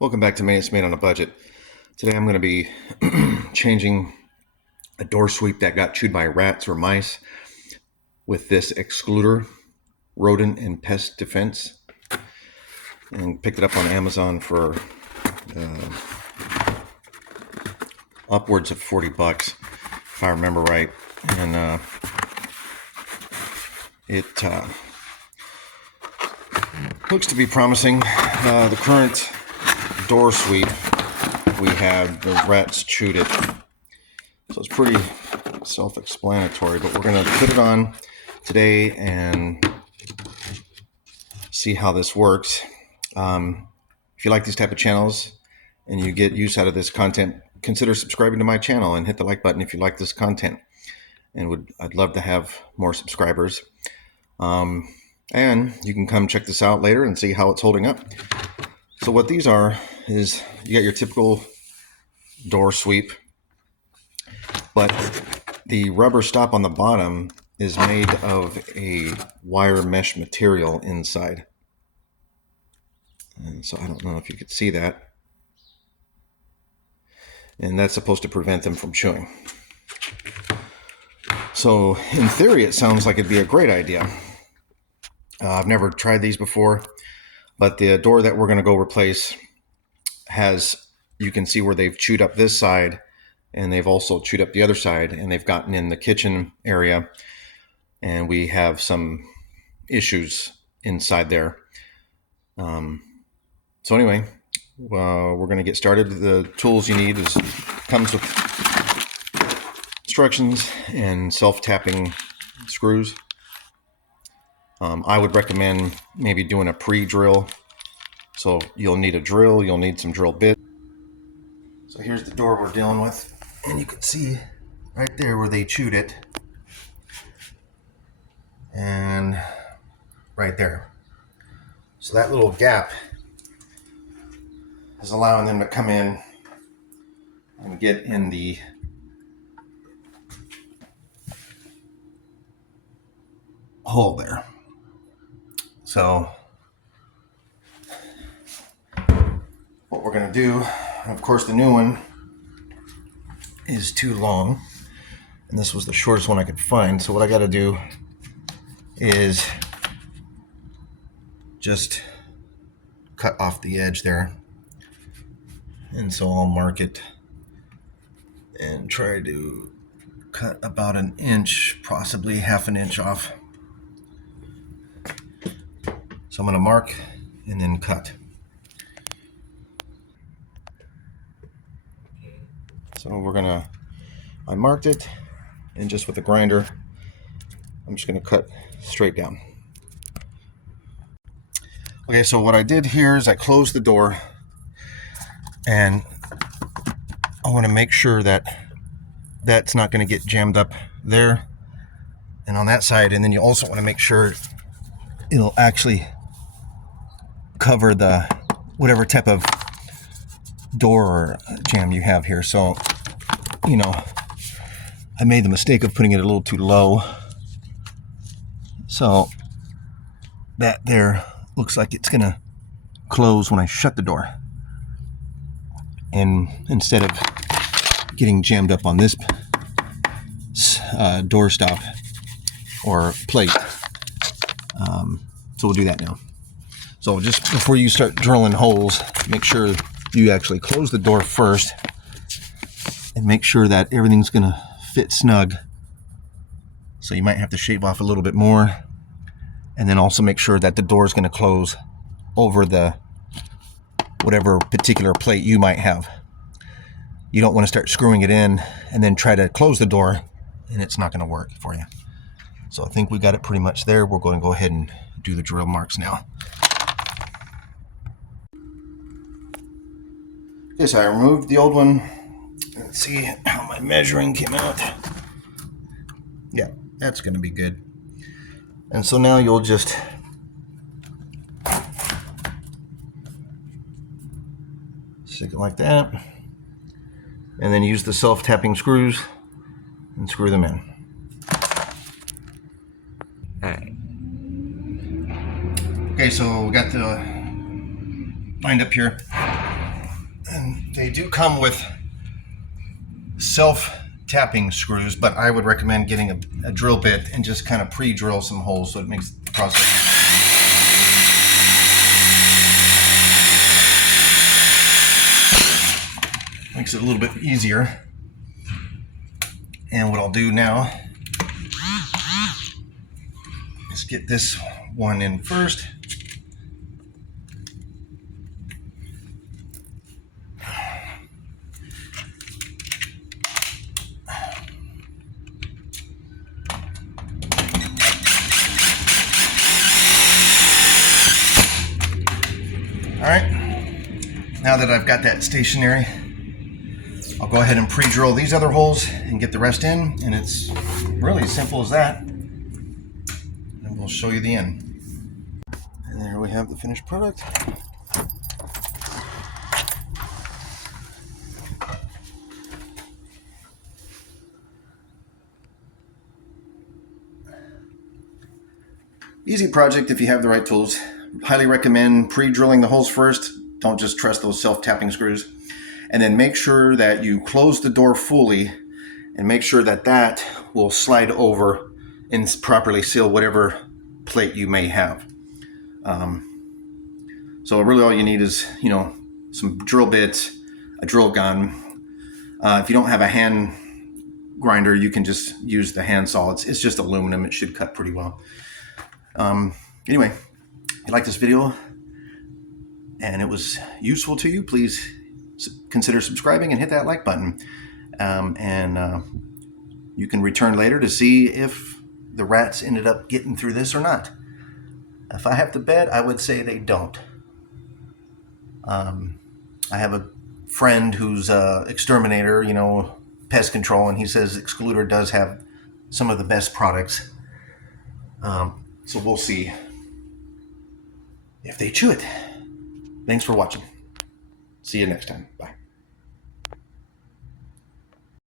Welcome back to Maintenance Made on a Budget. Today I'm going to be changing a door sweep that got chewed by rats or mice with this Xcluder rodent and pest defense, and picked it up on Amazon for upwards of $40 if I remember right. And it looks to be promising. The current door sweep we have, the rats chewed it, so it's pretty self-explanatory, but we're going to put it on today and see how this works. If you like these type of channels and you get use out of this content, consider subscribing to my channel and hit the like button if you like this content, and I'd love to have more subscribers. And you can come check this out later and see how it's holding up. So what these are is, you got your typical door sweep, but the rubber stop on the bottom is made of a wire mesh material inside. And so I don't know if you could see that. And that's supposed to prevent them from chewing. So in theory, it sounds like it'd be a great idea. I've never tried these before, but the door that we're going to go replace has, you can see where they've chewed up this side, and they've also chewed up the other side, and they've gotten in the kitchen area, and we have some issues inside there. So anyway, we're going to get started. The tools you need comes with instructions and self-tapping screws. I would recommend maybe doing a pre-drill. So you'll need a drill, you'll need some drill bit. So here's the door we're dealing with, and you can see right there where they chewed it, and right there. So that little gap is allowing them to come in and get in the hole there. So what we're going to do, of course the new one is too long, and this was the shortest one I could find. So what I got to do is just cut off the edge there. And so I'll mark it and try to cut about an inch, possibly half an inch off. So I'm going to mark and then cut. So I marked it, and just with the grinder, I'm just going to cut straight down. Okay, so what I did here is I closed the door, and I want to make sure that that's not going to get jammed up there and on that side. And then you also want to make sure it'll actually cover the whatever type of door or jam you have here. So, I made the mistake of putting it a little too low. So that there looks like it's going to close when I shut the door. And instead of getting jammed up on this door stop or plate. So we'll do that now. So just before you start drilling holes, make sure you actually close the door first and make sure that everything's going to fit snug. So you might have to shave off a little bit more, and then also make sure that the door is going to close over the whatever particular plate you might have. You don't want to start screwing it in and then try to close the door, and it's not going to work for you. So I think we got it pretty much there. We're going to go ahead and do the drill marks now. Okay, so I removed the old one. Let's see how my measuring came out. Yeah, that's going to be good. And so now you'll just stick it like that, and then use the self-tapping screws and screw them in. Okay, so we got the lined up here. And they do come with self-tapping screws, but I would recommend getting a drill bit and just kind of pre-drill some holes so it makes the process makes it a little bit easier. And what I'll do now is get this one in first. All right, now that I've got that stationary, I'll go ahead and pre-drill these other holes and get the rest in, and it's really as simple as that. And we'll show you the end. And there we have the finished product. Easy project if you have the right tools. Highly recommend pre-drilling the holes first. Don't just trust those self-tapping screws. And then make sure that you close the door fully and make sure that that will slide over and properly seal whatever plate you may have. So really all you need is, some drill bits, a drill gun. If you don't have a hand grinder, you can just use the hand saw. It's just aluminum. It should cut pretty well. Anyway, if you like this video and it was useful to you, please consider subscribing and hit that like button. You can return later to see if the rats ended up getting through this or not. If I have to bet, I would say they don't. I have a friend who's an exterminator, pest control, and he says Xcluder does have some of the best products. So we'll see if they chew it. Thanks for watching. See you next time. Bye.